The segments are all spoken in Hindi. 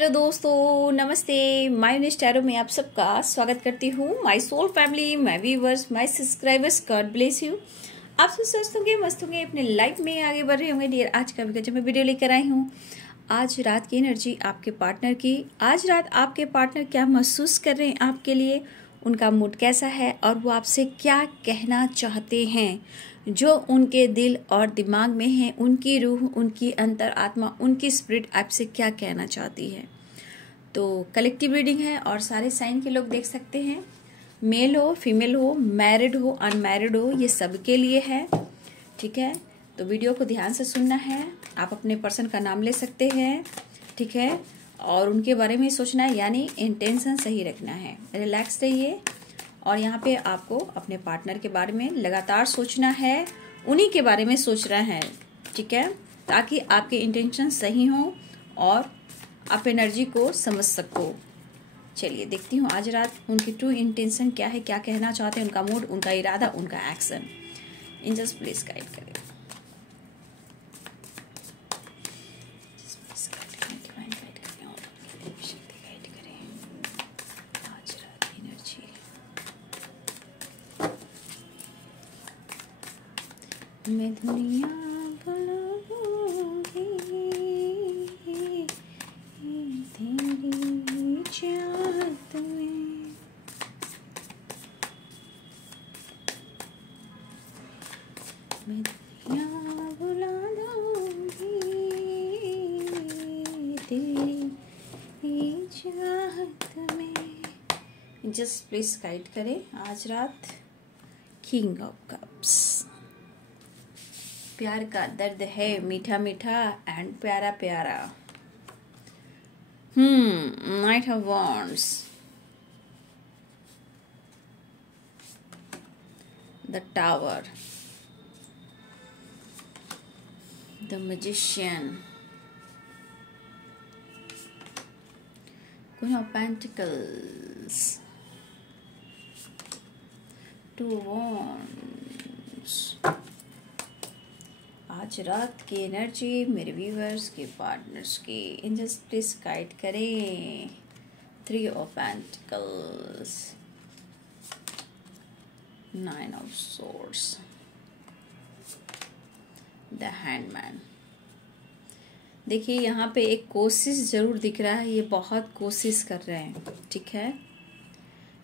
हेलो दोस्तों, नमस्ते। माय यूनिस टैरो में आप सबका स्वागत करती हूँ। My soul family, my viewers, my subscribers, God bless you. आप सब स्वस्थ होंगे, मस्त होंगे, अपने लाइफ में आगे बढ़ रहे होंगे। डियर, आज का जब मैं वीडियो लेकर आई हूँ, आज रात की एनर्जी आपके पार्टनर की। आज रात आपके पार्टनर क्या महसूस कर रहे हैं आपके लिए, उनका मूड कैसा है और वो आपसे क्या कहना चाहते हैं, जो उनके दिल और दिमाग में है, उनकी रूह, उनकी अंतर आत्मा, उनकी स्पिरिट आपसे क्या कहना चाहती है। तो कलेक्टिव रीडिंग है और सारे साइन के लोग देख सकते हैं। मेल हो, फीमेल हो, मैरिड हो, अनमैरिड हो, ये सबके लिए है। ठीक है, तो वीडियो को ध्यान से सुनना है। आप अपने पर्सन का नाम ले सकते हैं, ठीक है, और उनके बारे में सोचना है, यानी इंटेंशन सही रखना है। रिलैक्स रहिए और यहाँ पे आपको अपने पार्टनर के बारे में लगातार सोचना है, उन्हीं के बारे में सोचना है, ठीक है, ताकि आपके इंटेंशन सही हों और आप एनर्जी को समझ सको। चलिए देखती हूँ आज रात उनकी ट्रू इंटेंशन क्या है, क्या कहना चाहते हैं, उनका मूड, उनका इरादा, उनका एक्शन। एंजल्स प्लीज गाइड करें। मैं दुनिया बुलाऊंगी तेरी चाहत में, मैं दुनिया बुला दूंगी तेरी चाहत में। जस्ट प्लीज गाइड करें आज रात। किंग ऑफ कप्स, प्यार का दर्द है, मीठा मीठा एंड प्यारा प्यारा। Knight of wands, the tower, the magician, queen of pentacles, two wands. आज रात की एनर्जी मेरे व्यूवर्स के, पार्टनर्स की, एंजल्स प्लीज गाइड करें। 3 of pentacles, 9 of swords, the handman. देखिए यहाँ पे एक कोशिश जरूर दिख रहा है, ये बहुत कोशिश कर रहे हैं, ठीक है,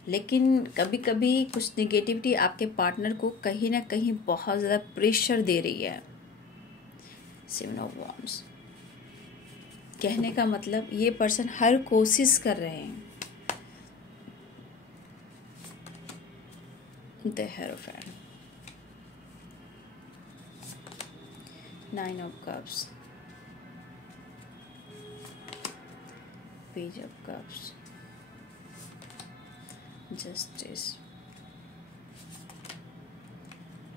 लेकिन कभी कभी कुछ नेगेटिविटी आपके पार्टनर को कहीं ना कहीं बहुत ज़्यादा प्रेशर दे रही है। 7 ऑफ वॉन्ड्स, कहने का मतलब ये पर्सन हर कोशिश कर रहे हैं। The hierophant, 9 of cups, page of cups, justice,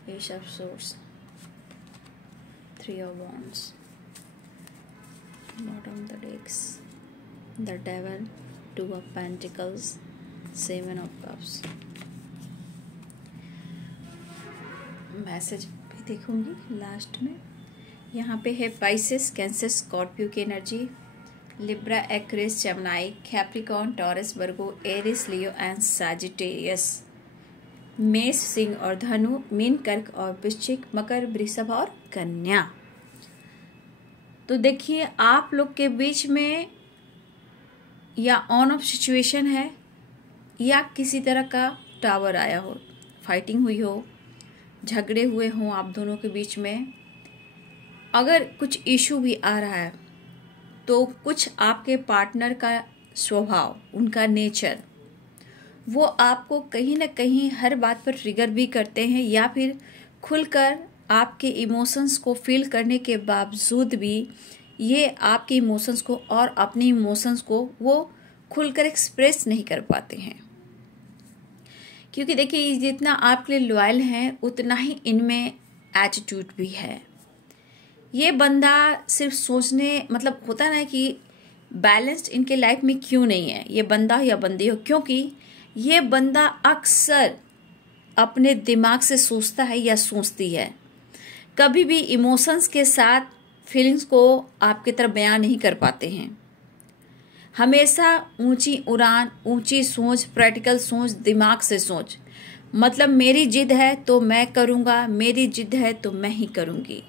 S of swords, 3 of wands, bottom of the decks, the devil, 2 of pentacles, 7 of cups। Message भी देखूंगी लास्ट में। यहाँ पे है पाइसेस, कैंसर, स्कॉर्पियो की energy, Libra, Aquarius, Gemini, Capricorn, Taurus, Virgo, Aries, Leo and Sagittarius, मेष, सिंह और धनु, मीन, कर्क और वृश्चिक, मकर, वृषभ और कन्या। तो देखिए आप लोग के बीच में या ऑन ऑफ सिचुएशन है, या किसी तरह का टावर आया हो, फाइटिंग हुई हो, झगड़े हुए हों आप दोनों के बीच में। अगर कुछ इशू भी आ रहा है तो कुछ आपके पार्टनर का स्वभाव, उनका नेचर, वो आपको कहीं ना कहीं हर बात पर ट्रिगर भी करते हैं, या फिर खुलकर आपके इमोशंस को फील करने के बावजूद भी ये आपके इमोशंस को और अपने इमोशंस को वो खुलकर एक्सप्रेस नहीं कर पाते हैं। क्योंकि देखिए जितना आपके लिए लॉयल हैं उतना ही इनमें एटीट्यूड भी है। ये बंदा सिर्फ सोचने, मतलब होता ना कि बैलेंस्ड इनके लाइफ में क्यों नहीं है, ये बंदा या बंदी हो, क्योंकि ये बंदा अक्सर अपने दिमाग से सोचता है या सोचती है, कभी भी इमोशंस के साथ फीलिंग्स को आपकी तरफ बयान नहीं कर पाते हैं। हमेशा ऊंची उड़ान, ऊंची सोच, प्रैक्टिकल सोच, दिमाग से सोच। मतलब मेरी जिद है तो मैं करूँगा, मेरी जिद है तो मैं ही करूँगी।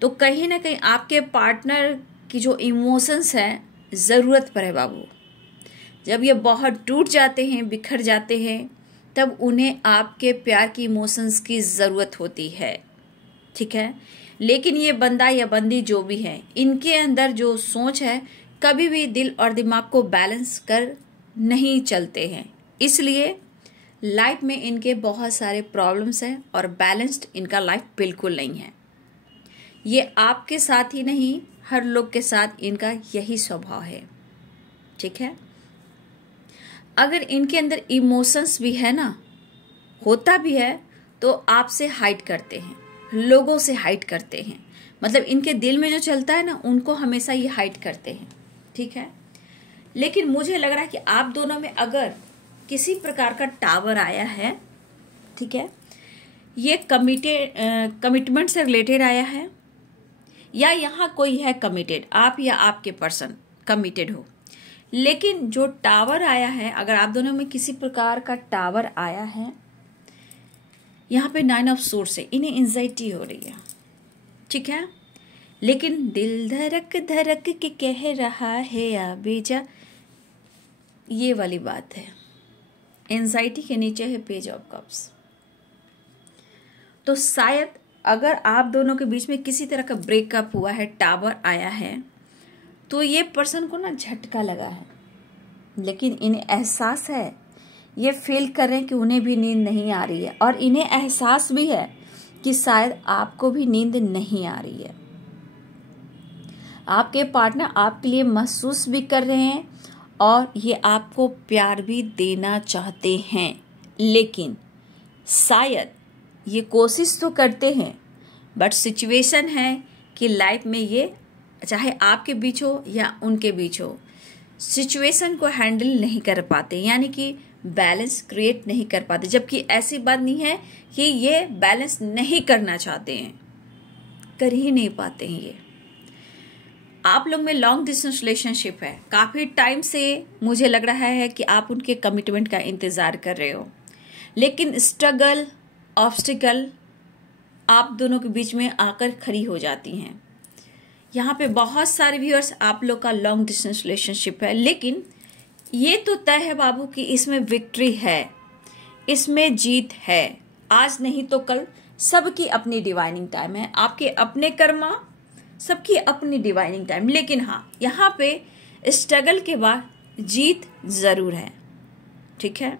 तो कहीं ना कहीं आपके पार्टनर की जो इमोशंस हैं ज़रूरत पर है बाबू। जब ये बहुत टूट जाते हैं, बिखर जाते हैं, तब उन्हें आपके प्यार की इमोशंस की ज़रूरत होती है, ठीक है। लेकिन ये बंदा या बंदी जो भी है, इनके अंदर जो सोच है कभी भी दिल और दिमाग को बैलेंस कर नहीं चलते हैं। इसलिए लाइफ में इनके बहुत सारे प्रॉब्लम्स हैं और बैलेंस्ड इनका लाइफ बिल्कुल नहीं है। ये आपके साथ ही नहीं, हर लोग के साथ इनका यही स्वभाव है, ठीक है। अगर इनके अंदर इमोशंस भी है ना, होता भी है, तो आपसे हाइड करते हैं, लोगों से हाइड करते हैं। मतलब इनके दिल में जो चलता है ना, उनको हमेशा ये हाइड करते हैं, ठीक है। लेकिन मुझे लग रहा है कि आप दोनों में अगर किसी प्रकार का टावर आया है, ठीक है, ये कमिटमेंट से रिलेटेड आया है, या यहाँ कोई है कमिटेड, आप या आपके पर्सन कमिटेड हो। लेकिन जो टावर आया है, अगर आप दोनों में किसी प्रकार का टावर आया है, यहाँ पे 9 ऑफ सोर्ड्स है, इन्हें एंजाइटी हो रही है, ठीक है। लेकिन दिल धड़क धड़क के कह रहा है अभी जा, ये वाली बात है। एंजाइटी के नीचे है पेज ऑफ कप्स। तो शायद अगर आप दोनों के बीच में किसी तरह का ब्रेकअप हुआ है, टावर आया है, तो ये पर्सन को ना झटका लगा है, लेकिन इन्हें एहसास है, ये फील कर रहे हैं कि उन्हें भी नींद नहीं आ रही है, और इन्हें एहसास भी है कि शायद आपको भी नींद नहीं आ रही है। आपके पार्टनर आपके लिए महसूस भी कर रहे हैं और ये आपको प्यार भी देना चाहते हैं, लेकिन शायद ये कोशिश तो करते हैं, बट सिचुएशन है कि लाइफ में ये, चाहे आपके बीच हो या उनके बीच हो, सिचुएशन को हैंडल नहीं कर पाते, यानी कि बैलेंस क्रिएट नहीं कर पाते। जबकि ऐसी बात नहीं है कि ये बैलेंस नहीं करना चाहते हैं, कर ही नहीं पाते हैं। ये आप लोग में लॉन्ग डिस्टेंस रिलेशनशिप है, काफी टाइम से मुझे लग रहा है कि आप उनके कमिटमेंट का इंतजार कर रहे हो, लेकिन स्ट्रगल, ऑब्स्टिकल आप दोनों के बीच में आकर खड़ी हो जाती हैं। यहाँ पे बहुत सारे व्यूअर्स, आप लोग का लॉन्ग डिस्टेंस रिलेशनशिप है, लेकिन ये तो तय है बाबू कि इसमें विक्ट्री है, इसमें जीत है। आज नहीं तो कल सबकी अपनी डिवाइनिंग टाइम है, आपके अपने कर्मा, सबकी अपनी डिवाइनिंग टाइम। लेकिन हाँ, यहाँ पे स्ट्रगल के बाद जीत जरूर है, ठीक है।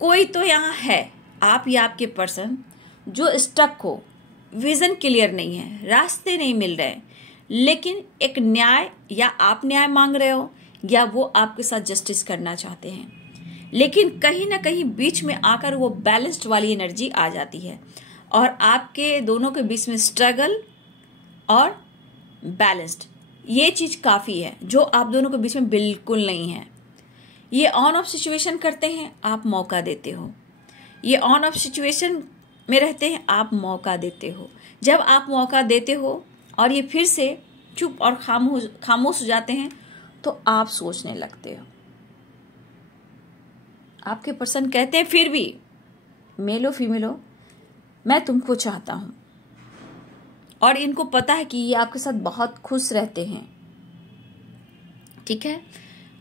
कोई तो यहाँ है, आप या आपके पर्सन, जो स्टक हो, विजन क्लियर नहीं है, रास्ते नहीं मिल रहे, लेकिन एक न्याय, या आप न्याय मांग रहे हो या वो आपके साथ जस्टिस करना चाहते हैं, लेकिन कहीं ना कहीं बीच में आकर वो बैलेंस्ड वाली एनर्जी आ जाती है, और आपके दोनों के बीच में स्ट्रगल और बैलेंस्ड, ये चीज काफी है, जो आप दोनों के बीच में बिल्कुल नहीं है। ये ऑन ऑफ सिचुएशन करते हैं, आप मौका देते हो, ये ऑन ऑफ सिचुएशन में रहते हैं, आप मौका देते हो। जब आप मौका देते हो और ये फिर से चुप और खामोश हो जाते हैं, तो आप सोचने लगते हो। आपके पर्सन कहते हैं फिर भी, मेल हो फीमेल हो, मैं तुमको चाहता हूं, और इनको पता है कि ये आपके साथ बहुत खुश रहते हैं, ठीक है।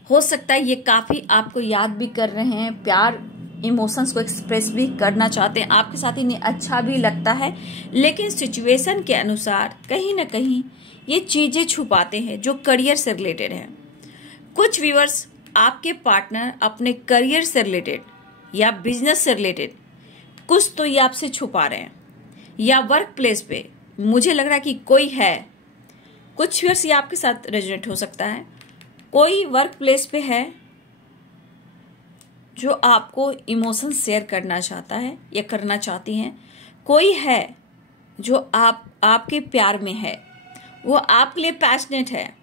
हो सकता है ये काफी आपको याद भी कर रहे हैं, प्यार इमोशंस को एक्सप्रेस भी करना चाहते हैं, आपके साथ इन्हें अच्छा भी लगता है, लेकिन सिचुएशन के अनुसार कहीं ना कहीं ये चीजें छुपाते हैं जो करियर से रिलेटेड है। कुछ व्यूअर्स, आपके पार्टनर अपने करियर से रिलेटेड या बिजनेस से रिलेटेड कुछ तो ये आपसे छुपा रहे हैं, या वर्क प्लेस पे मुझे लग रहा है कि कोई है। कुछ व्यूअर्स ये आपके साथ रेजोनेट हो सकता है, कोई वर्क प्लेस पे है जो आपको इमोशन शेयर करना चाहता है या करना चाहती हैं। कोई है जो आपके प्यार में है, वो आपके लिए पैशनेट है,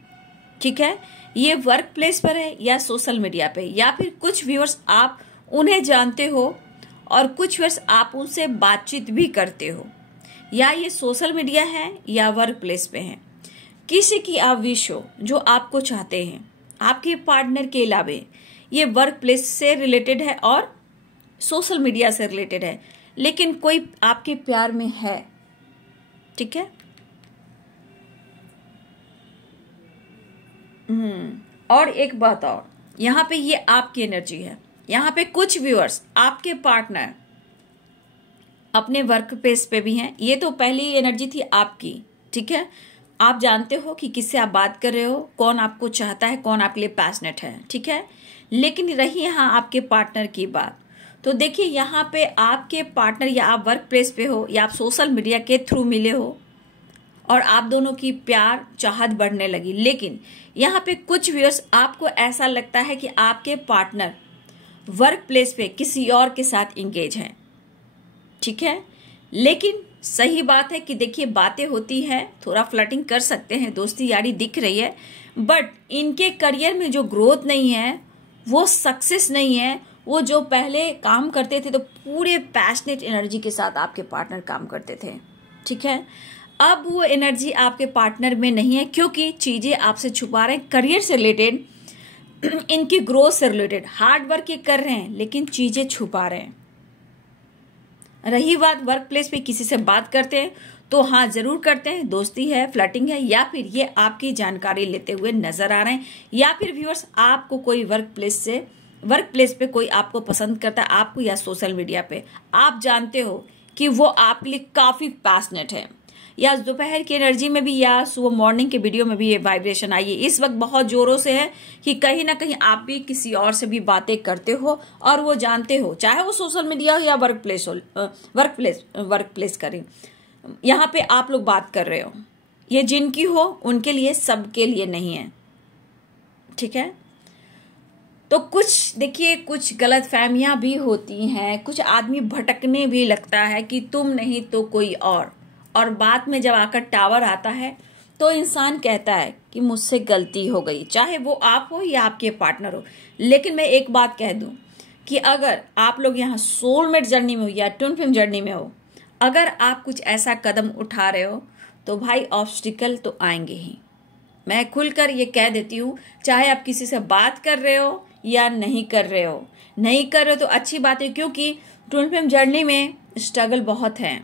ठीक है। ये वर्क प्लेस पर है या सोशल मीडिया पे, या फिर कुछ व्यूअर्स आप उन्हें जानते हो और कुछ व्यूअर्स आप उनसे बातचीत भी करते हो, या ये सोशल मीडिया है या वर्क प्लेस पे है। किसी की आप विश हो जो आपको चाहते हैं आपके पार्टनर के अलावे ये वर्क प्लेस से रिलेटेड है और सोशल मीडिया से रिलेटेड है, लेकिन कोई आपके प्यार में है, ठीक है। और एक बात और, यहाँ पे ये आपकी एनर्जी है। यहाँ पे कुछ व्यूअर्स आपके पार्टनर अपने वर्क प्लेस पे भी हैं। ये तो पहली एनर्जी थी आपकी, ठीक है। आप जानते हो कि किससे आप बात कर रहे हो, कौन आपको चाहता है, कौन आपके लिए पैशनेट है, ठीक है। लेकिन रही यहाँ आपके पार्टनर की बात, तो देखिए यहाँ पे आपके पार्टनर या आप वर्क प्लेस पे हो या आप सोशल मीडिया के थ्रू मिले हो और आप दोनों की प्यार चाहत बढ़ने लगी। लेकिन यहाँ पे कुछ व्यूअर्स आपको ऐसा लगता है कि आपके पार्टनर वर्क प्लेस पे किसी और के साथ इंगेज हैं, ठीक है। लेकिन सही बात है कि देखिए बातें होती हैं, थोड़ा फ्लर्टिंग कर सकते हैं, दोस्ती यारी दिख रही है, बट इनके करियर में जो ग्रोथ नहीं है, वो सक्सेस नहीं है, वो जो पहले काम करते थे तो पूरे पैशनेट एनर्जी के साथ आपके पार्टनर काम करते थे, ठीक है। अब वो एनर्जी आपके पार्टनर में नहीं है, क्योंकि चीजें आपसे छुपा रहे हैं, करियर से रिलेटेड, इनकी ग्रोथ से रिलेटेड। हार्ड वर्क ये कर रहे हैं लेकिन चीजें छुपा रहे हैं। रही बात वर्क प्लेस पे किसी से बात करते हैं तो हाँ जरूर करते हैं, दोस्ती है, फ्लर्टिंग है, या फिर ये आपकी जानकारी लेते हुए नजर आ रहे हैं, या फिर व्यूअर्स आपको कोई वर्क प्लेस पे कोई आपको पसंद करता है, आपको या सोशल मीडिया पे आप जानते हो कि वो आपके लिए काफी पैशनेट है, या दोपहर की एनर्जी में भी या सुबह मॉर्निंग के वीडियो में भी ये वाइब्रेशन आई है इस वक्त बहुत जोरों से है कि कहीं ना कहीं आप भी किसी और से भी बातें करते हो और वो जानते हो, चाहे वो सोशल मीडिया हो या वर्क प्लेस करें, यहाँ पे आप लोग बात कर रहे हो। ये जिनकी हो उनके लिए, सबके लिए नहीं है, ठीक है। तो कुछ देखिए कुछ गलत फहमियां भी होती हैं, कुछ आदमी भटकने भी लगता है कि तुम नहीं तो कोई और बात में जब आकर टावर आता है तो इंसान कहता है कि मुझसे गलती हो गई, चाहे वो आप हो या आपके पार्टनर हो। लेकिन मैं एक बात कह दूं कि अगर आप लोग यहाँ सोलमेट जर्नी में हो या ट्विन फ्लेम जर्नी में हो, अगर आप कुछ ऐसा कदम उठा रहे हो तो भाई ऑब्स्टिकल तो आएंगे ही। मैं खुलकर ये कह देती हूँ, चाहे आप किसी से बात कर रहे हो या नहीं कर रहे हो तो अच्छी बात है, क्योंकि ट्विन फ्लेम जर्नी में स्ट्रगल बहुत है,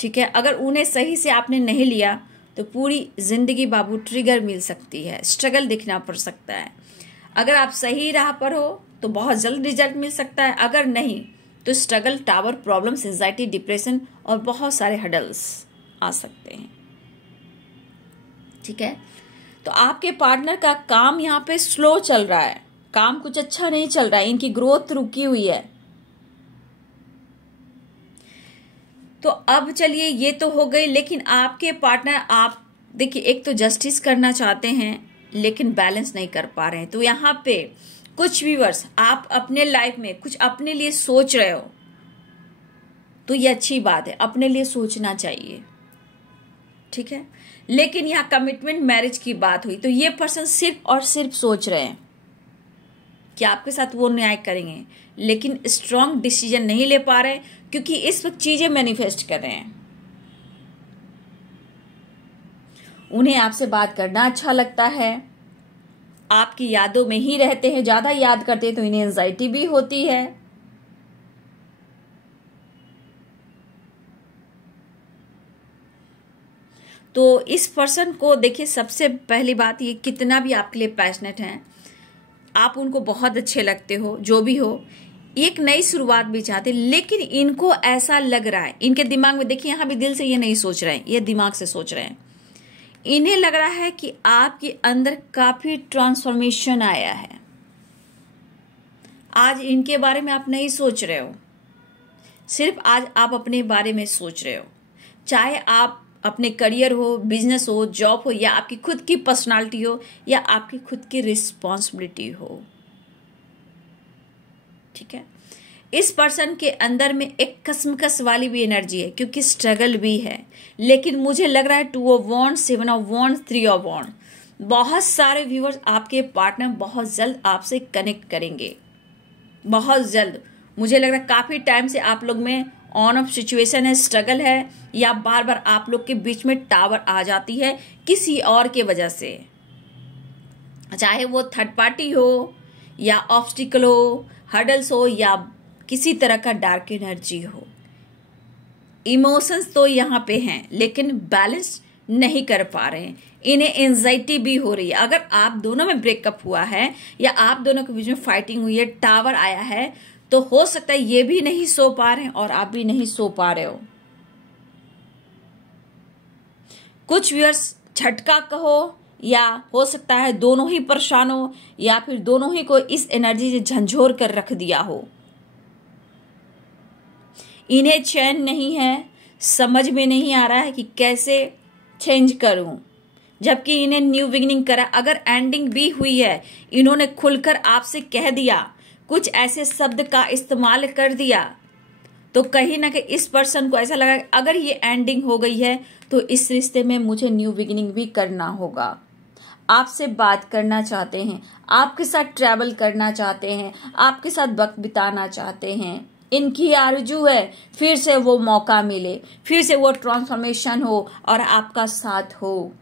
ठीक है। अगर उन्हें सही से आपने नहीं लिया तो पूरी जिंदगी बाबू ट्रिगर मिल सकती है, स्ट्रगल दिखना पड़ सकता है। अगर आप सही राह पर हो तो बहुत जल्द रिजल्ट मिल सकता है, अगर नहीं तो struggle, tower, problems, anxiety, depression और बहुत सारे हडल्स आ सकते हैं, ठीक है। तो आपके पार्टनर का काम यहाँ पे स्लो चल रहा है, काम कुछ अच्छा नहीं चल रहा है, इनकी ग्रोथ रुकी हुई है। तो अब चलिए ये तो हो गई, लेकिन आपके पार्टनर आप देखिए एक तो जस्टिस करना चाहते हैं लेकिन बैलेंस नहीं कर पा रहे हैं। तो यहाँ पे कुछ व्यूअर्स आप अपने लाइफ में कुछ अपने लिए सोच रहे हो तो ये अच्छी बात है, अपने लिए सोचना चाहिए, ठीक है। लेकिन यहाँ कमिटमेंट मैरिज की बात हुई तो ये पर्सन सिर्फ और सिर्फ सोच रहे हैं कि आपके साथ वो न्याय करेंगे, लेकिन स्ट्रांग डिसीजन नहीं ले पा रहे क्योंकि इस वक्त चीजें मैनिफेस्ट कर रहे हैं। उन्हें आपसे बात करना अच्छा लगता है, आपकी यादों में ही रहते हैं, ज्यादा याद करते हैं तो इन्हें एंजाइटी भी होती है। तो इस पर्सन को देखिए, सबसे पहली बात ये कितना भी आपके लिए पैशनेट हैं, आप उनको बहुत अच्छे लगते हो, जो भी हो, एक नई शुरुआत भी चाहते, लेकिन इनको ऐसा लग रहा है, इनके दिमाग में देखिए यहाँ भी दिल से ये नहीं सोच रहे हैं, ये दिमाग से सोच रहे हैं, इन्हें लग रहा है कि आपके अंदर काफी ट्रांसफॉर्मेशन आया है। आज इनके बारे में आप नहीं सोच रहे हो, सिर्फ आज आप अपने बारे में सोच रहे हो, चाहे आप अपने करियर हो, बिजनेस हो, जॉब हो, या आपकी खुद की पर्सनालिटी हो, या आपकी खुद की रिस्पॉन्सिबिलिटी हो, ठीक है। इस पर्सन के अंदर में एक कसमकस वाली भी एनर्जी है क्योंकि स्ट्रगल भी है, लेकिन मुझे लग रहा है 2 of wand, 7 of wand, 3 of wand, बहुत सारे व्यूअर्स आपके पार्टनर बहुत जल्द आपसे कनेक्ट करेंगे, बहुत जल्द। मुझे लग रहा है काफी टाइम से आप लोग में ऑन ऑफ सिचुएशन है, स्ट्रगल है, या बार बार आप लोग के बीच में टावर आ जाती है किसी और के वजह से। चाहे वो थर्ड पार्टी हो या ऑब्स्टिकल हो, हर्डल्स हो या किसी तरह का डार्क एनर्जी हो। इमोशंस तो यहाँ पे हैं लेकिन बैलेंस नहीं कर पा रहे हैं, इन्हें एंजाइटी भी हो रही है। अगर आप दोनों में ब्रेकअप हुआ है या आप दोनों के बीच में फाइटिंग हुई है, टावर आया है, तो हो सकता है ये भी नहीं सो पा रहे हैं और आप भी नहीं सो पा रहे हो। कुछ व्यूअर्स झटका कहो या हो सकता है दोनों ही परेशान हो या फिर दोनों ही को इस एनर्जी से झंझोर कर रख दिया हो। इन्हें चैन नहीं है, समझ में नहीं आ रहा है कि कैसे चेंज करूं, जबकि इन्हें न्यू बिगिनिंग करा। अगर एंडिंग भी हुई है, इन्होंने खुलकर आपसे कह दिया, कुछ ऐसे शब्द का इस्तेमाल कर दिया, तो कहीं ना कहीं इस पर्सन को ऐसा लगा अगर ये एंडिंग हो गई है तो इस रिश्ते में मुझे न्यू बिगिनिंग भी करना होगा। आपसे बात करना चाहते हैं, आपके साथ ट्रैवल करना चाहते हैं, आपके साथ वक्त बिताना चाहते हैं। इनकी आरजू है फिर से वो मौका मिले, फिर से वो ट्रांसफॉर्मेशन हो और आपका साथ हो।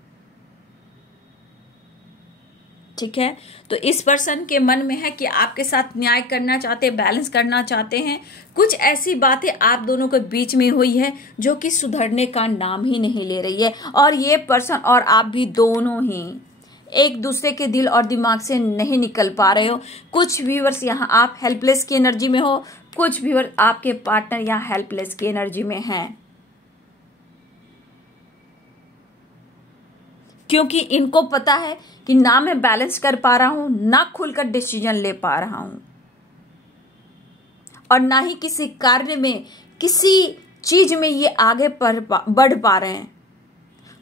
ठीक है, तो इस पर्सन के मन में है कि आपके साथ न्याय करना चाहते हैं, बैलेंस करना चाहते हैं। कुछ ऐसी बातें आप दोनों के बीच में हुई है जो कि सुधरने का नाम ही नहीं ले रही है, और ये पर्सन और आप भी दोनों ही एक दूसरे के दिल और दिमाग से नहीं निकल पा रहे हो। कुछ व्यूअर्स यहाँ आप हेल्पलेस की एनर्जी में हो, कुछ व्यूअर आपके पार्टनर यहाँ हेल्पलेस की एनर्जी में हैं, क्योंकि इनको पता है कि ना मैं बैलेंस कर पा रहा हूं, ना खुलकर डिसीजन ले पा रहा हूं, और ना ही किसी कार्य में, किसी चीज में ये आगे बढ़ पा रहे हैं।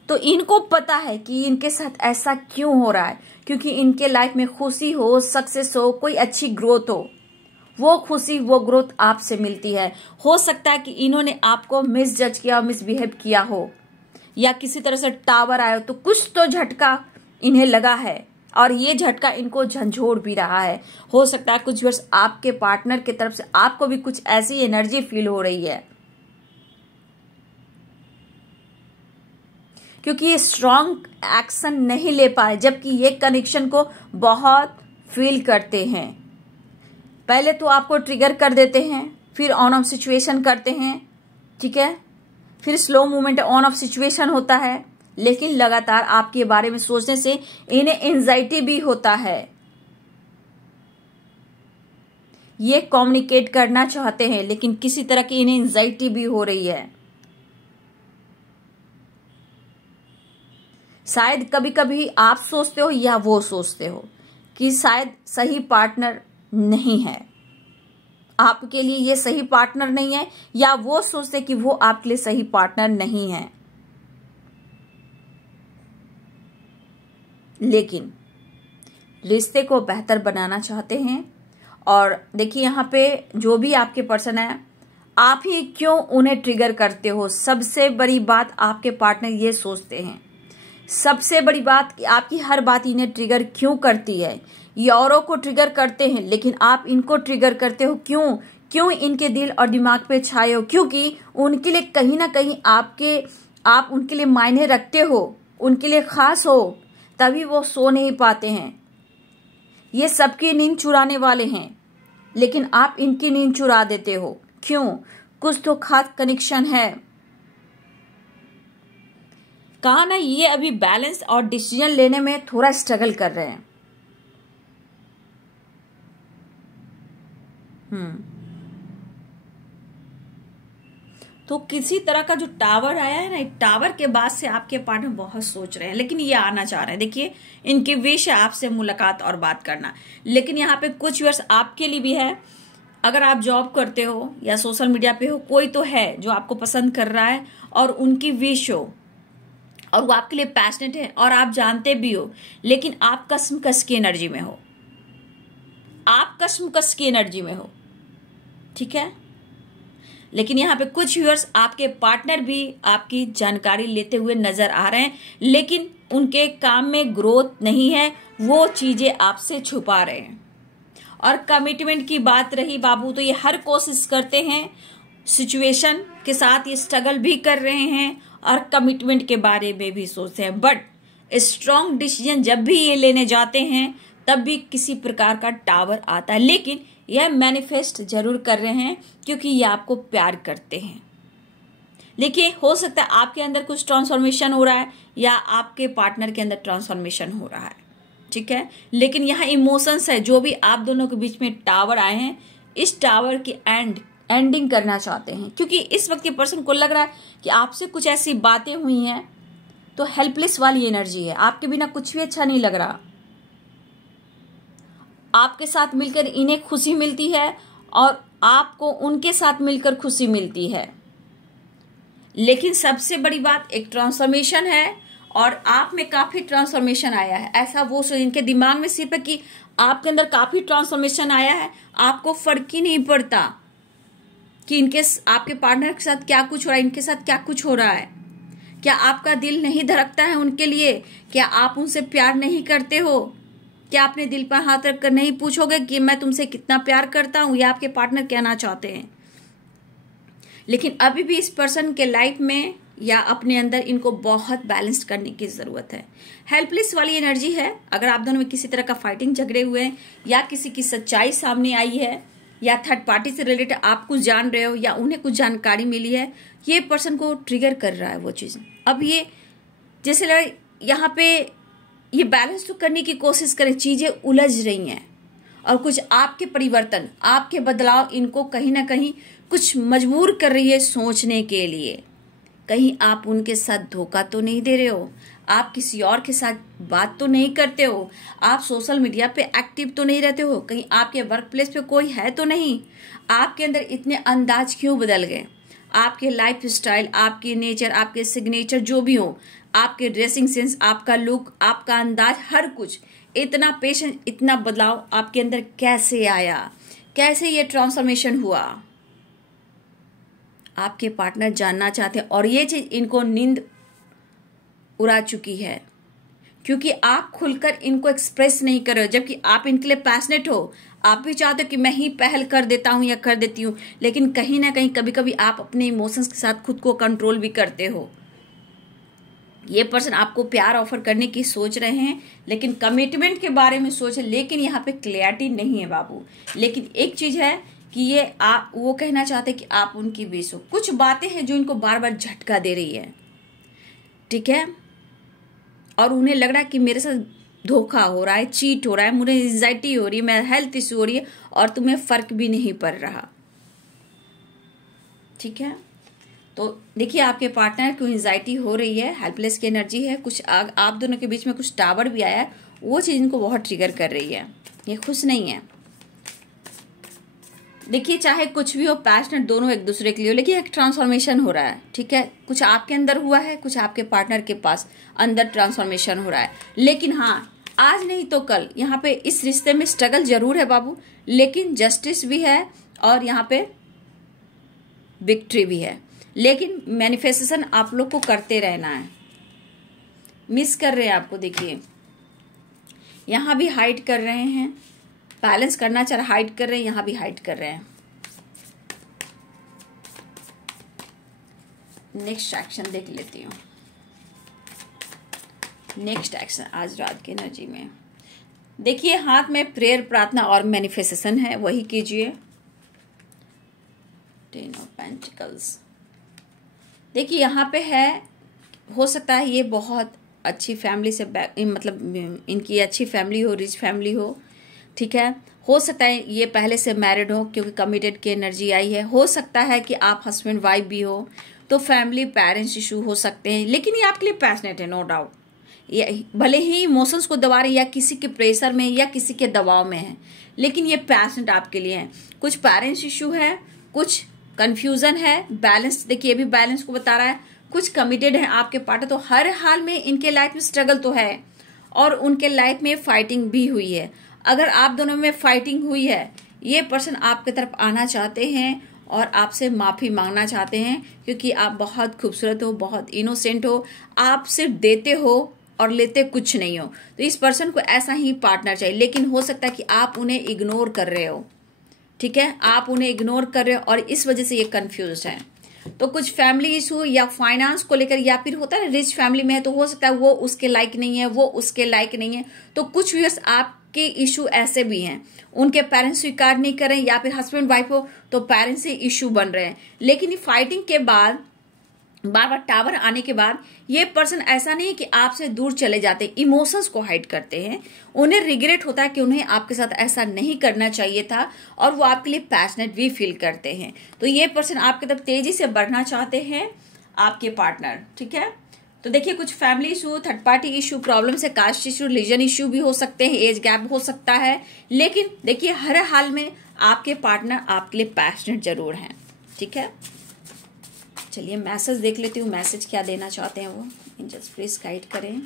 तो इनको पता है कि इनके साथ ऐसा क्यों हो रहा है, क्योंकि इनके लाइफ में खुशी हो, सक्सेस हो, कोई अच्छी ग्रोथ हो, वो खुशी वो ग्रोथ आपसे मिलती है। हो सकता है कि इन्होंने आपको मिसजज किया, मिसबिहेव किया हो, या किसी तरह से टावर आया हो, तो कुछ तो झटका इन्हें लगा है और ये झटका इनको झंझोड़ भी रहा है। हो सकता है कुछ वर्ष आपके पार्टनर की तरफ से आपको भी कुछ ऐसी एनर्जी फील हो रही है, क्योंकि ये स्ट्रॉन्ग एक्शन नहीं ले पाए, जबकि ये कनेक्शन को बहुत फील करते हैं। पहले तो आपको ट्रिगर कर देते हैं, फिर ऑन ऑफ सिचुएशन करते हैं, ठीक है, फिर slow movement on off situation होता है, लेकिन लगातार आपके बारे में सोचने से इन्हें एंजाइटी भी होता है। ये कम्युनिकेट करना चाहते हैं लेकिन किसी तरह की इन्हें एंजाइटी भी हो रही है। शायद कभी कभी आप सोचते हो या वो सोचते हो कि शायद सही पार्टनर नहीं है आपके लिए, ये सही पार्टनर नहीं है, या वो सोचते कि वो आपके लिए सही पार्टनर नहीं है। लेकिन रिश्ते को बेहतर बनाना चाहते हैं। और देखिए यहाँ पे जो भी आपके पर्सन है, आप ही क्यों उन्हें ट्रिगर करते हो। सबसे बड़ी बात आपके पार्टनर ये सोचते हैं, सबसे बड़ी बात कि आपकी हर बात इन्हें ट्रिगर क्यों करती है। ये औरों को ट्रिगर करते हैं लेकिन आप इनको ट्रिगर करते हो, क्यों इनके दिल और दिमाग पे छाए हो, क्योंकि उनके लिए कहीं ना कहीं आप उनके लिए मायने रखते हो, उनके लिए खास हो, तभी वो सो नहीं पाते हैं। ये सबकी नींद चुराने वाले हैं लेकिन आप इनकी नींद चुरा देते हो। क्यों? कुछ तो खास कनेक्शन है। कहा ना, ये अभी बैलेंस और डिसीजन लेने में थोड़ा स्ट्रगल कर रहे हैं। तो किसी तरह का जो टावर आया है ना, टावर के बाद से आपके पार्टनर बहुत सोच रहे हैं, लेकिन ये आना चाह रहे हैं। देखिए इनकी विश है आपसे मुलाकात और बात करना, लेकिन यहाँ पे कुछ वर्ष आपके लिए भी है। अगर आप जॉब करते हो या सोशल मीडिया पे हो, कोई तो है जो आपको पसंद कर रहा है और उनकी विश हो और वो आपके लिए पैशनेट है और आप जानते भी हो, लेकिन आप कश्मकश की एनर्जी में हो, आप कश्मकश की एनर्जी में हो, ठीक है। लेकिन यहाँ पे कुछ व्यूअर्स आपके पार्टनर भी आपकी जानकारी लेते हुए नजर आ रहे हैं, लेकिन उनके काम में ग्रोथ नहीं है, वो चीजें आपसे छुपा रहे हैं। और कमिटमेंट की बात रही बाबू, तो ये हर कोशिश करते हैं, सिचुएशन के साथ ये स्ट्रगल भी कर रहे हैं और कमिटमेंट के बारे में भी सोचते हैं, बट स्ट्रॉन्ग डिसीजन जब भी ये लेने जाते हैं तब भी किसी प्रकार का टावर आता है, लेकिन यह मैनिफेस्ट जरूर कर रहे हैं क्योंकि ये आपको प्यार करते हैं। देखिए, हो सकता है आपके अंदर कुछ ट्रांसफॉर्मेशन हो रहा है या आपके पार्टनर के अंदर ट्रांसफॉर्मेशन हो रहा है, ठीक है, लेकिन यहाँ इमोशंस है जो भी आप दोनों के बीच में टावर आए हैं, इस टावर की एंडिंग करना चाहते हैं, क्योंकि इस वक्त ये पर्सन को लग रहा है कि आपसे कुछ ऐसी बातें हुई हैं तो हेल्पलेस वाली एनर्जी है, आपके बिना कुछ भी अच्छा नहीं लग रहा। आपके साथ मिलकर इन्हें खुशी मिलती है और आपको उनके साथ मिलकर खुशी मिलती है, लेकिन सबसे बड़ी बात एक ट्रांसफॉर्मेशन है और आप में काफी ट्रांसफॉर्मेशन आया है। ऐसा वो इनके दिमाग में सिर्फ है कि आपके अंदर काफी ट्रांसफॉर्मेशन आया है, आपको फर्क ही नहीं पड़ता कि इनके आपके पार्टनर के साथ क्या कुछ हो रहा है, इनके साथ क्या कुछ हो रहा है। क्या आपका दिल नहीं धड़कता है उनके लिए? क्या आप उनसे प्यार नहीं करते हो? क्या अपने दिल पर हाथ रखकर नहीं पूछोगे कि मैं तुमसे कितना प्यार करता हूं? या आपके पार्टनर कहना चाहते हैं। लेकिन अभी भी इस पर्सन के लाइफ में या अपने अंदर इनको बहुत बैलेंस करने की जरूरत है। हेल्पलेस वाली एनर्जी है। अगर आप दोनों में किसी तरह का फाइटिंग झगड़े हुए हैं या किसी की सच्चाई सामने आई है या थर्ड पार्टी से रिलेटेड आप कुछ जान रहे हो या उन्हें कुछ जानकारी मिली है, ये पर्सन को ट्रिगर कर रहा है वो चीज। अब ये जैसे यहाँ पे ये बैलेंस तो करने की कोशिश करें, चीजें उलझ रही हैं और कुछ आपके परिवर्तन, आपके बदलाव इनको कहीं ना कहीं कुछ मजबूर कर रही है सोचने के लिए। कहीं आप उनके साथ धोखा तो नहीं दे रहे हो, आप किसी और के साथ बात तो नहीं करते हो, आप सोशल मीडिया पे एक्टिव तो नहीं रहते हो, कहीं आपके वर्क प्लेस पे कोई है तो नहीं। आपके अंदर इतने अंदाज क्यों बदल गए? आपके लाइफ स्टाइल, आपके नेचर, आपके सिग्नेचर जो भी हो, आपके ड्रेसिंग सेंस, आपका लुक, आपका अंदाज, हर कुछ, इतना पेशेंस, इतना बदलाव आपके अंदर कैसे आया? कैसे ये ट्रांसफॉर्मेशन हुआ? आपके पार्टनर जानना चाहते हैं और ये चीज इनको नींद उड़ा चुकी है क्योंकि आप खुलकर इनको एक्सप्रेस नहीं कर रहे हो, जबकि आप इनके लिए पैशनेट हो। आप भी चाहते हो कि मैं ही पहल कर देता हूं या कर देती हूं, लेकिन कहीं ना कहीं कभी कभी आप अपने इमोशंस के साथ खुद को कंट्रोल भी करते हो। ये पर्सन आपको प्यार ऑफर करने की सोच रहे हैं, लेकिन कमिटमेंट के बारे में सोच रहे, लेकिन यहाँ पे क्लैरिटी नहीं है बाबू। लेकिन एक चीज है कि ये आप वो कहना चाहते कि आप उनकी बेस हो। कुछ बातें हैं जो इनको बार बार झटका दे रही है, ठीक है, और उन्हें लग रहा है कि मेरे साथ धोखा हो रहा है, चीट हो रहा है, मुझे एंजाइटी हो रही है, मेरा हेल्थ इश्यू हो रही है और तुम्हें फर्क भी नहीं पड़ रहा, ठीक है। तो देखिए, आपके पार्टनर को एंजाइटी हो रही है, हेल्पलेस की एनर्जी है, कुछ आप दोनों के बीच में कुछ टावर भी आया है, वो चीज इनको बहुत ट्रिगर कर रही है, ये खुश नहीं है। देखिए, चाहे कुछ भी हो, पैशनेट दोनों एक दूसरे के लिए हो, लेकिन एक ट्रांसफॉर्मेशन हो रहा है, ठीक है। कुछ आपके अंदर हुआ है, कुछ आपके पार्टनर के पास अंदर ट्रांसफॉर्मेशन हो रहा है। लेकिन हाँ, आज नहीं तो कल यहाँ पे इस रिश्ते में स्ट्रगल जरूर है बाबू, लेकिन जस्टिस भी है और यहाँ पे विक्ट्री भी है। लेकिन मैनिफेस्टेशन आप लोग को करते रहना है। मिस कर रहे हैं आपको, देखिए यहाँ भी हाइड कर रहे हैं, बैलेंस करना चाह रहे, हाइड कर रहे हैं, यहाँ भी हाइड कर रहे हैं। नेक्स्ट एक्शन देख लेती हूँ। नेक्स्ट एक्शन आज रात की एनर्जी में देखिए, हाथ में प्रेयर, प्रार्थना और मैनिफेस्टेशन है, वही कीजिए। 10 ऑफ पेंटिकल्स देखिए यहाँ पे है, हो सकता है ये बहुत अच्छी फैमिली से मतलब इनकी अच्छी फैमिली हो, रिच फैमिली हो, ठीक है। हो सकता है ये पहले से मैरिड हो क्योंकि कमिटेड की एनर्जी आई है। हो सकता है कि आप हस्बैंड वाइफ भी हो, तो फैमिली पेरेंट्स इशू हो सकते हैं, लेकिन ये आपके लिए पैशनेट है, नो डाउट। ये भले ही इमोशंस को दबा रहे या किसी के प्रेशर में या किसी के दबाव में है, लेकिन ये पैशनेट आपके लिए है। कुछ पेरेंट्स इशू है, कुछ कंफ्यूजन है, बैलेंस देखिए भी बैलेंस को बता रहा है, कुछ कमिटेड है आपके पार्टनर। तो हर हाल में इनके लाइफ में स्ट्रगल तो है और उनके लाइफ में फाइटिंग भी हुई है। अगर आप दोनों में फाइटिंग हुई है, ये पर्सन आपकी तरफ आना चाहते हैं और आपसे माफी मांगना चाहते हैं, क्योंकि आप बहुत खूबसूरत हो, बहुत इनोसेंट हो, आप सिर्फ देते हो और लेते कुछ नहीं हो। तो इस पर्सन को ऐसा ही पार्टनर चाहिए, लेकिन हो सकता है कि आप उन्हें इग्नोर कर रहे हो, ठीक है, आप उन्हें इग्नोर कर रहे हो और इस वजह से ये कंफ्यूज है। तो कुछ फैमिली इशू या फाइनेंस को लेकर, या फिर होता है ना रिच फैमिली में है तो हो सकता है वो उसके लायक नहीं है, वो उसके लायक नहीं है। तो कुछ व्यूअर्स आपके इशू ऐसे भी हैं, उनके पेरेंट्स स्वीकार नहीं कर रहे हैं, या फिर हस्बैंड वाइफ हो तो पेरेंट्स से इशू बन रहे हैं। लेकिन फाइटिंग के बाद, बार बार टावर आने के बाद, ये पर्सन ऐसा नहीं है कि आपसे दूर चले जाते, इमोशंस को हाइड करते हैं। उन्हें रिग्रेट होता है कि उन्हें आपके साथ ऐसा नहीं करना चाहिए था, और वो आपके लिए पैशनेट भी फील करते हैं। तो ये पर्सन आपकी तरफ तेजी से बढ़ना चाहते हैं, आपके पार्टनर। ठीक है, तो देखिए कुछ family issue, third party issue, problem से कास्ट इशू, रिलीजन इशू भी हो सकते हैं, एज गैप हो सकता है। लेकिन देखिए हर हाल में आपके पार्टनर आपके लिए पैशनेट जरूर हैं। ठीक है, चलिए मैसेज देख लेती हूँ, मैसेज क्या देना चाहते हैं वो। एंजल्स प्लीज गाइड करें।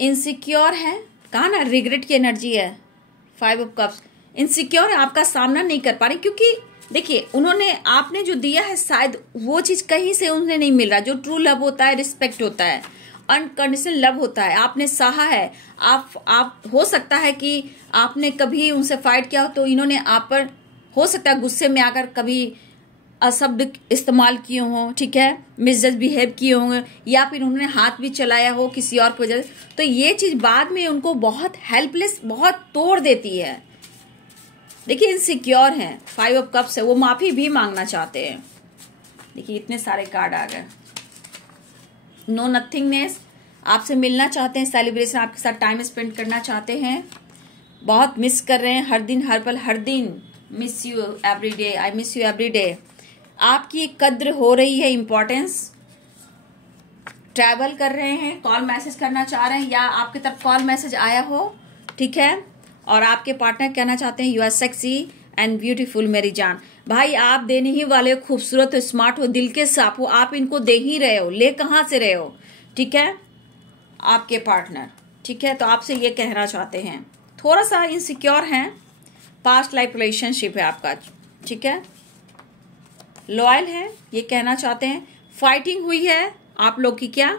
इनसिक्योर है, कहा ना रिग्रेट की एनर्जी है, 5 ऑफ कप्स। इनसिक्योर है, आपका सामना नहीं कर पा रहे, क्योंकि देखिए उन्होंने, आपने जो दिया है शायद वो चीज कहीं से उन्हें नहीं मिल रहा। जो ट्रू लव होता है, रिस्पेक्ट होता है, अनकंडीशनल लव होता है, आपने सहा है। आप हो सकता है कि आपने कभी उनसे फाइट किया हो तो इन्होंने आप पर हो सकता है गुस्से में आकर कभी अशब्द इस्तेमाल किए हों, ठीक है, मिसजज बिहेव किए होंगे, या फिर उन्होंने हाथ भी चलाया हो किसी और की वजह से। तो ये चीज बाद में उनको बहुत हेल्पलेस, बहुत तोड़ देती है। देखिए इनसिक्योर हैं, 5 ऑफ कप्स है, वो माफी भी मांगना चाहते हैं। देखिए इतने सारे कार्ड आ गए। नो नथिंगनेस, आपसे मिलना चाहते हैं, सेलिब्रेशन, आपके साथ टाइम स्पेंड करना चाहते हैं, बहुत मिस कर रहे हैं, हर दिन हर पल हर दिन। Miss you every day, I miss you every day. आपकी कद्र हो रही है, इंपॉर्टेंस। ट्रैवल कर रहे हैं, कॉल मैसेज करना चाह रहे हैं, या आपकी तरफ कॉल मैसेज आया हो, ठीक है। और आपके पार्टनर कहना चाहते हैं you are sexy and beautiful मेरी जान। भाई आप देने ही वाले हो, खूबसूरत हो, स्मार्ट हो, दिल के साफ हो, आप इनको दे ही रहे हो, ले कहां से रहे हो, ठीक है, आपके पार्टनर। ठीक है, तो आपसे ये कहना चाहते हैं, थोड़ा सा इनसिक्योर हैं, पास्ट लाइफ रिलेशनशिप है आपका, ठीक है, लॉयल है, ये कहना चाहते हैं। फाइटिंग हुई है आप लोग की क्या,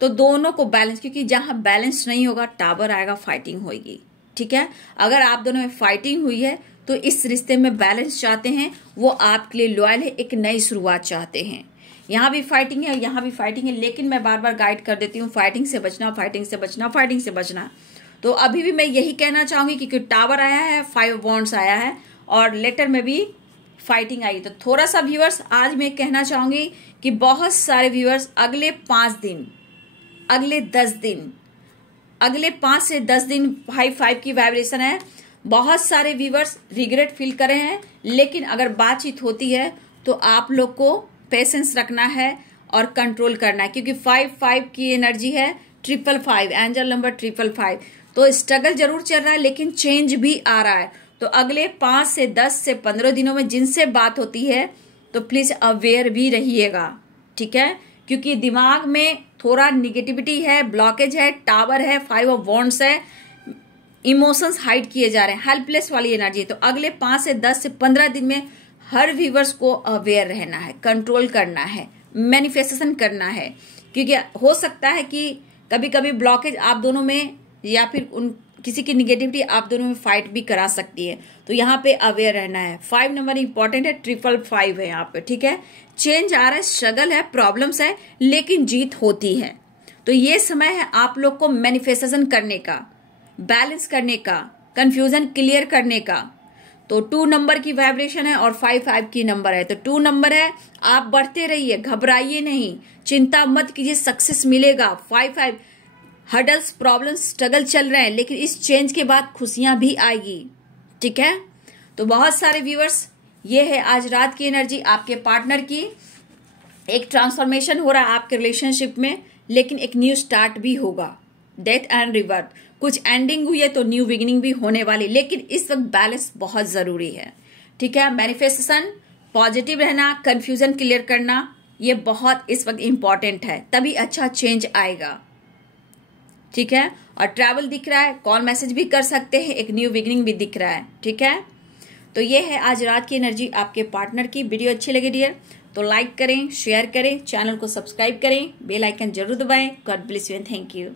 तो दोनों को बैलेंस, क्योंकि जहां बैलेंस नहीं होगा टावर आएगा, फाइटिंग होगी। ठीक है, अगर आप दोनों में फाइटिंग हुई है तो इस रिश्ते में बैलेंस चाहते हैं, वो आपके लिए लॉयल है, एक नई शुरुआत चाहते हैं। यहाँ भी फाइटिंग है, यहाँ भी फाइटिंग है, लेकिन मैं बार बार गाइड कर देती हूँ, फाइटिंग से बचना, फाइटिंग से बचना, फाइटिंग से बचना। तो अभी भी मैं यही कहना चाहूंगी, क्योंकि टावर आया है, 5 वॉन्ड्स आया है, और लेटर में भी फाइटिंग आई। तो थोड़ा सा व्यूअर्स आज मैं कहना चाहूंगी कि बहुत सारे व्यूअर्स अगले 5 दिन, अगले 10 दिन, अगले 5 से 10 दिन 5 की वाइब्रेशन है। बहुत सारे व्यूअर्स रिग्रेट फील कर रहे हैं, लेकिन अगर बातचीत होती है तो आप लोग को पेशेंस रखना है और कंट्रोल करना है, क्योंकि 5 की एनर्जी है, 555 एंजल नंबर 555। तो स्ट्रगल जरूर चल रहा है, लेकिन चेंज भी आ रहा है। तो अगले 5 से 10 से 15 दिनों में जिनसे बात होती है तो प्लीज अवेयर भी रहिएगा, ठीक है, क्योंकि दिमाग में थोड़ा निगेटिविटी है, ब्लॉकेज है, टावर है, 5 ऑफ वॉन्ड्स है, इमोशंस हाइड किए जा रहे हैं, हेल्पलेस वाली एनर्जी। तो अगले 5 से 10 से 15 दिन में हर व्यूवर्स को अवेयर रहना है, कंट्रोल करना है, मैनिफेस्टेशन करना है, क्योंकि हो सकता है कि कभी कभी ब्लॉकेज आप दोनों में, या फिर उन किसी की निगेटिविटी आप दोनों में फाइट भी करा सकती है। तो यहाँ पे अवेयर रहना है। 5 नंबर इंपॉर्टेंट है, 555 है यहाँ पे, ठीक है। चेंज आ रहा है, स्ट्रगल है, प्रॉब्लम्स है, लेकिन जीत होती है। तो ये समय है आप लोग को मैनिफेस्टेशन करने का, बैलेंस करने का, कंफ्यूजन क्लियर करने का। तो 2 नंबर की वाइब्रेशन है और 5 की नंबर है। तो 2 नंबर है, आप बढ़ते रहिए, घबराइए नहीं, चिंता मत कीजिए, सक्सेस मिलेगा। 5 हर्डल्स, प्रॉब्लम्स, स्ट्रगल चल रहे हैं, लेकिन इस चेंज के बाद खुशियां भी आएगी, ठीक है। तो बहुत सारे व्यूअर्स, ये है आज रात की एनर्जी आपके पार्टनर की। एक ट्रांसफॉर्मेशन हो रहा है आपके रिलेशनशिप में, लेकिन एक न्यू स्टार्ट भी होगा। डेथ एंड रिबर्थ, कुछ एंडिंग हुई है तो न्यू बिगिनिंग भी होने वाली, लेकिन इस वक्त बैलेंस बहुत जरूरी है, ठीक है। मैनिफेस्टेशन, पॉजिटिव रहना, कंफ्यूजन क्लियर करना, ये बहुत इस वक्त इंपॉर्टेंट है, तभी अच्छा चेंज आएगा, ठीक है। और ट्रैवल दिख रहा है, कॉल मैसेज भी कर सकते हैं, एक न्यू बिगिनिंग भी दिख रहा है, ठीक है। तो ये है आज रात की एनर्जी आपके पार्टनर की। वीडियो अच्छी लगी डियर तो लाइक करें, शेयर करें, चैनल को सब्सक्राइब करें, बेल आइकन जरूर दबाएं। God bless you and thank you.